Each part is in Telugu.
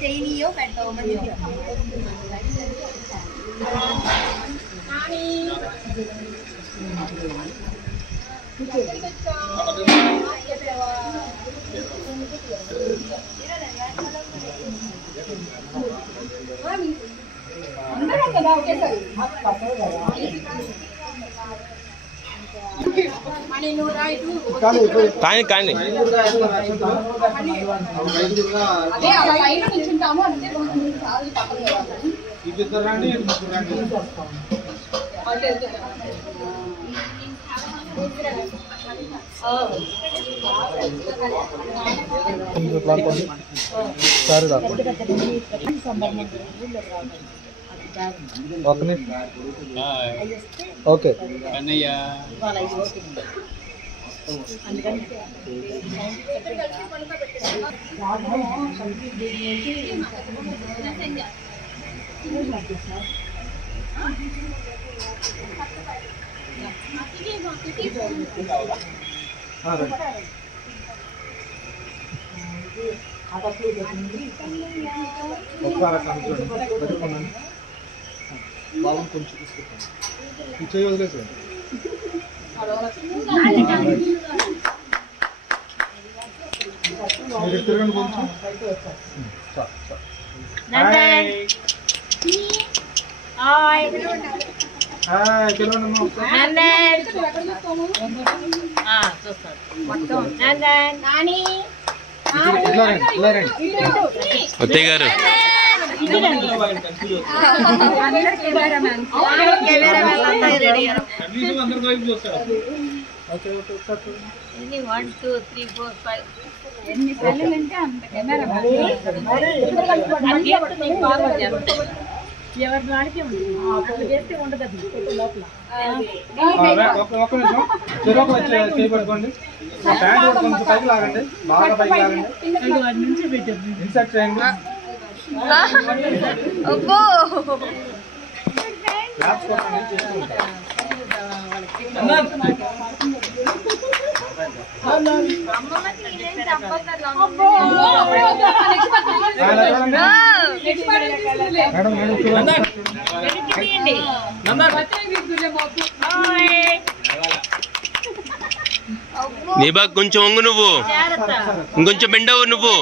చేయనియో పెట్టవు అందరూ కదా ఒకేసారి కానీ కానీ అదే అలా లైన్ నిల్చుంటాము అంటే ఓకే బాగా కొంచెం తీసుకుంటాను వదిలేసే మీరు తిరగండి కొంచెం అత్తయ్య గారు ఎవరి దానికి చేస్తే ఉండదు లోపల చేపట్టుకోండి పైకి లాగండి బాగా పైకి లాగండి నుంచి పెట్టారు ఇన్సర్ట్ చేయండి నీబా కొంచెం వంగు, నువ్వు ఇంకొంచెం బెండవు, నువ్వు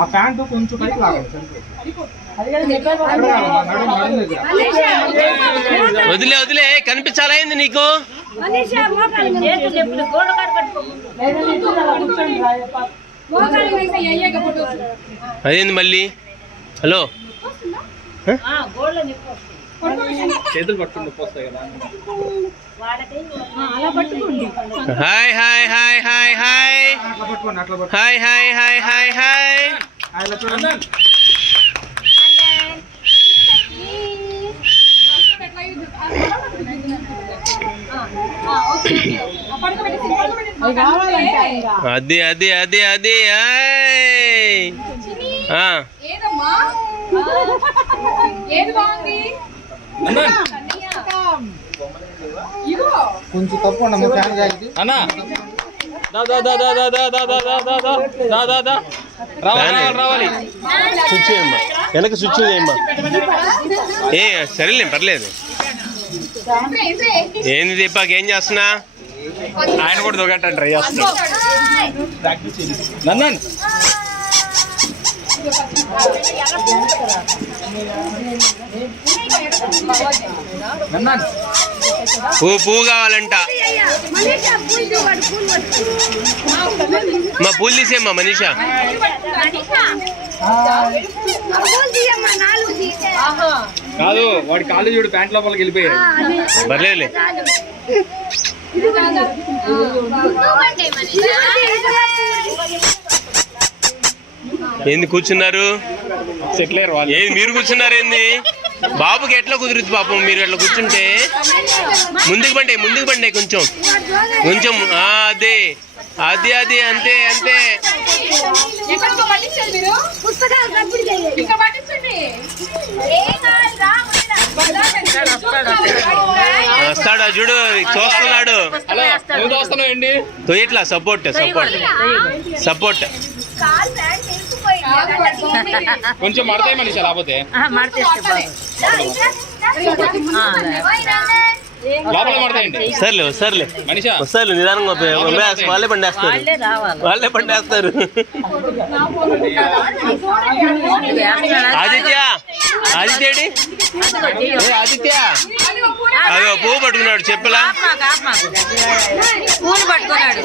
ఆ ప్యాంటు కొంచెం పైకి లాగండి. వదిలే వదిలే కనిపించాలా ఏంది నీకు? అదేంది మళ్ళీ? హలో చేతులు పట్టుకుంటూ పోస్తాయి కదా. Hi hi hi hi hi hi hi hi hi hi. అది అది అది అది కొంచెం తప్పండి ఫ్యాన్ గాలికి అన్నా రావాలి. స్విచ్ చేయమ్మా, వెనక స్విచ్ చేయమ్మా. ఏ సరేలే పర్లేదు. ఏంది దీపాక్, ఏం చేస్తున్నా? ఆయన కూడా దొగట్టండి ట్రై చేస్తున్నా. నందన్ పువ్వు కావాలంట. మా పూలు తీసేమ్మా మనీషా. కాదు, వాడి కాళ్ళు చూడు ప్యాంట్ లోపలికి వెళ్ళిపోయాడు. పర్లేదులే. ఏంది కూర్చున్నారు? సెటిలర్ వాళ్ళు. ఏది మీరు కూర్చున్నారు ఏంది? బాబుకి ఎట్లా కుదురుద్ది పాపం, మీరు ఎట్లా కూర్చుంటే. ముందుకు పండి కొంచెం కొంచెం. అదే అది అది అంతే అంతే. పుస్తకాలు వస్తాడు చూడు, చూస్తున్నాడు. హలో నువ్వు దోస్తున్నావు ఏంటి? తొయ్యట్లా, సపోర్ట్ సపోర్ట్ సపోర్ట్. కొంచెం మడతాయి మనిషి లేకపోతే లోపల మడతాయండి. సర్లే సర్లే మనిషా వస్తారు నిదానంగా, వాళ్ళే పండేస్తారు, వాళ్ళే పండేస్తారు. ఆదిత్య ఆదిత్యడి ఆదిత్య అదో పువ్వు పట్టుకున్నాడు, చెప్పులా పూలు పట్టుకున్నాడు.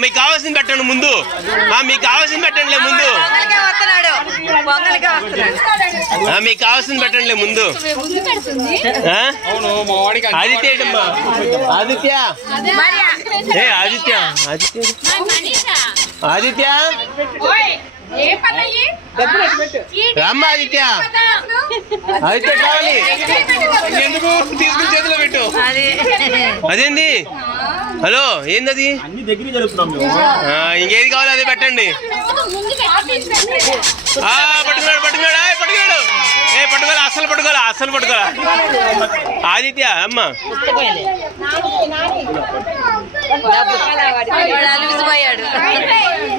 మీకు కావాల్సింది పెట్టండి ముందు, మీకు కావాల్సింది పెట్టండిలే ముందు, మీకు కావాల్సింది పెట్టండిలే ముందు. అవును మా వాడికి ఆదిత్య ఏంటమ్మా? ఆదిత్య ఏ ఆదిత్య ఆదిత్య ఆదిత్య రామ్మ ఆదిత్య ఆదిత్య కావాలి. ఎందుకు తీసుకుని చేతిలో పెట్టు. అదేంది? హలో ఏంది అది? ఇంకేది కావాలి అదే పెట్టండి. పట్టుకున్నాడు పట్టుకున్నాడు పట్టుకున్నాడు. పట్టుకోవాలి, అస్సలు పట్టుకోవాలి, అస్సలు పట్టుకోవాలి. ఆదిత్య అమ్మ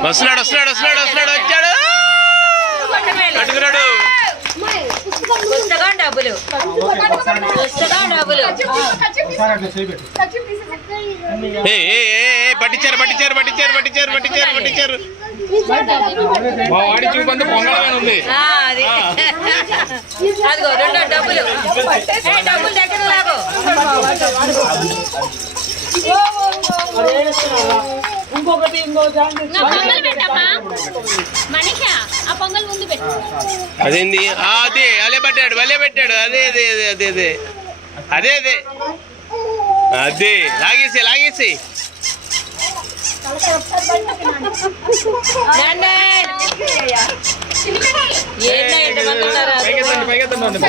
వస్తున్నాడు వస్తున్నాడు వస్తున్నాడు వస్తున్నాడు వచ్చాడు, పట్టుకున్నాడు. డబ్బులు పట్టించారు పట్టించారు పట్టించారు పట్టించారు పట్టించారు పట్టించారు. మా వాడి చూపంతా పొంగళమే ఉంది. అదిగో రెండో డబ్బులు, డబ్బులు దగ్గర లాగో. అదేంది? అదే అలే పట్టాడు, వలే పెట్టాడు. అదే అదే అదే అదే అదే అదే అదే అదే లాగేసి లాగేసి.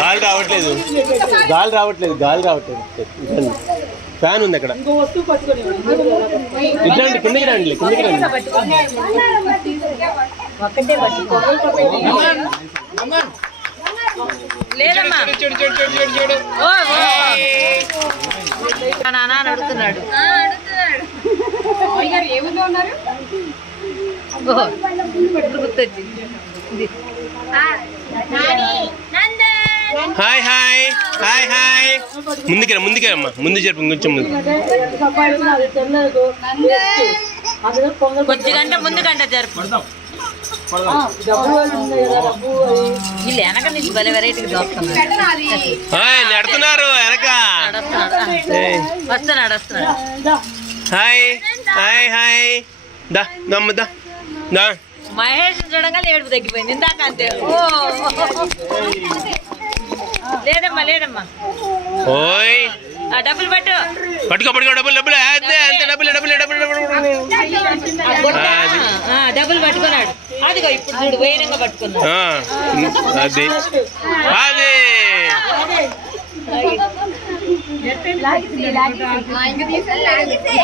గాలి రావట్లేదు, గాలి రావట్లేదు, గాలి రావట్లేదు. ఫ్యాన్ ఉంది అక్కడ. ఇట్లాంటి కిందకి రండి, కిందకి రండి. లేదమ్మా అడుగుతున్నాడు. గుర్తొచ్చింది. Hi hi hi hi. ముందుకే ముందుకే అమ్మా, ముందు చెప్పు కొంచెం ముందు. కొద్ది గంట ముందు గంట జరుపు. వీళ్ళు వెనక నుంచి భలే వెరైటీగా దోస్తున్నారు. నెడుతున్నారు వెనక. వస్తున్నాడు వస్తున్నాడు. Hi hi hi. దా దమ్మ దా దా. మహేష్ చూడగానే ఏడుపు తగ్గిపోయింది ఇందాక అంతే. ఓ లేదమ్మా లేదమ్మా. ఓయ్ ఆ డబ్బులు పట్టు, పట్టుకో పట్టుకో. డబ్బులు డబ్బులు అంతే అంతే. డబ్బులు డబ్బులు డబ్బులు డబ్బులు డబ్బులు పట్టుకున్నాడు. అదిగో ఇప్పుడు చూడు వేరంగా పట్టుకున్నాడు. అది అది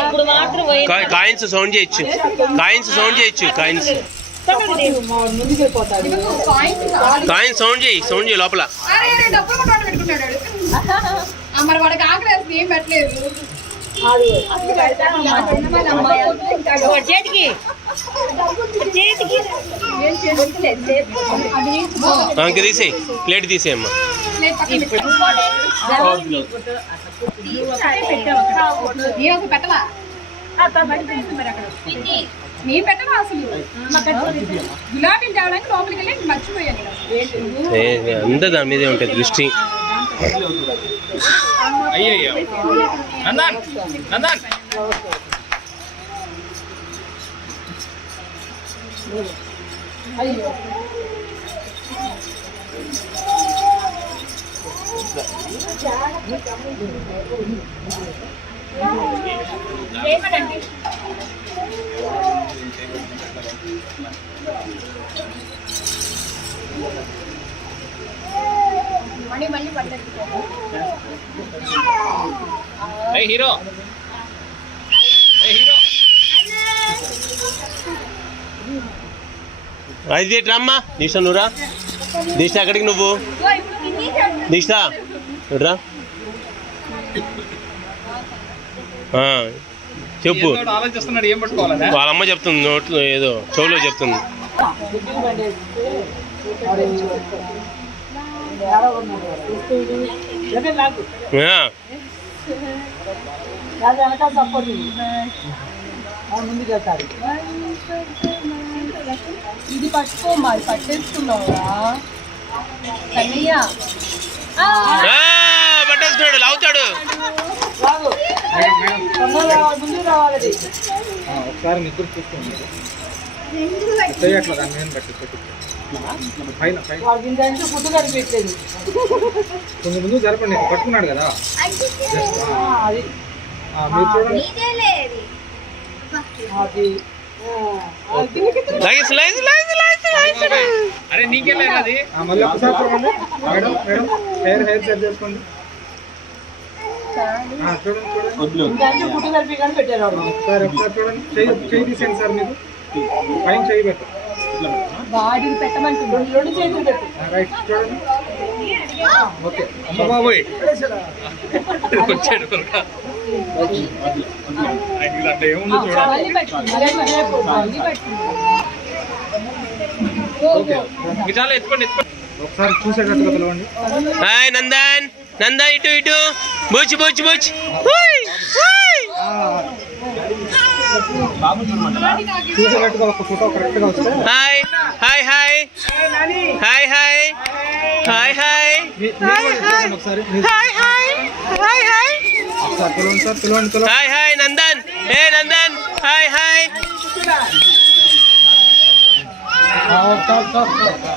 ఇప్పుడు మాత్రం కాయిన్స్ సౌండ్ చేయొచ్చు, కాయిన్స్ సౌండ్ చేయొచ్చు. కాయిన్స్ కాయిన్స్ సౌండ్ చేయి, సౌండ్ చేయి లోపల. మరి వాడికి ఆకలి ఏం పెట్టలేదు. తీసేయి, ప్లేట్ తీసేయమ్మా. పెట్టవా నేను పెట్టవా అసలు గులాబీలు తేవడానికి లోపలికి వెళ్ళి మర్చిపోయాను. అంతా దాని మీదే ఉంటుంది దృష్టి. అయ్యయ్యో నందన్ నందన్. ఏమనండి మళ్ళీ మళ్ళీ పడ్డది. హీరో హీరో అది రమ్మా దీక్ష నువ్వురా. దీక్ష ఎక్కడికి నువ్వు? దీక్ష రా. చెప్పు. ఏదో ఆలోచిస్తున్నాడు ఏం పట్టుకోవాలని. వాళ్ళమ్మ చెప్తుంది నోట్లో ఏదో చెవులో చెప్తుంది. ఇది పట్టుకో మరి పట్టేసుకున్నావా కన్నయ్య? పట్టేస్తున్నాడు లావుతాడు. ఒకసారి నిద్ర చూసుకోండి. చేయట్లా దాన్ని నేను బట్టి పైన కొంచెం ముందు జరపండి. పట్టుకున్నాడు కదా మీరు చూడండి. అరే నీకేం లేదు అది. మళ్ళీ ఒకసారి చూడండి మేడం. మేడం హెయిర్ సెట్ చేసుకోండి. చూడండి ఒకసారి చూడండి. చేయి తీసేయండి సార్. మీరు పైన చేయి పెట్టు. బాడీని పెట్టమంటుంది. 2 చేతులు పెట్టు. రైట్ చూడండి. ఓకే అమ్మ బాబోయ్ వచ్చాడు అంటే ఏముందో చూడాలి. మళ్ళీ పెట్టు. మళ్ళీ పెట్టు. ఓకే చాలా ఎత్తుకోండి. ఒకసారి చూసేటట్టుగా పిలవండి. హాయ్ నందన్. నందన్ ఇటు ఇటు. బూచి బూచి బూచి. చూసేటట్టుగా ఒక ఫోటో కరెక్ట్ గా వస్తే. Hi hi hi hi hi hi hi ఒకసారి హాయ్ హాయ్ హాయ్ హాయ్ ఒకసారి పిలవండి సార్. పిలవండి. Hi hi Nandan. ఏ నందన్ హాయ్ హాయ్.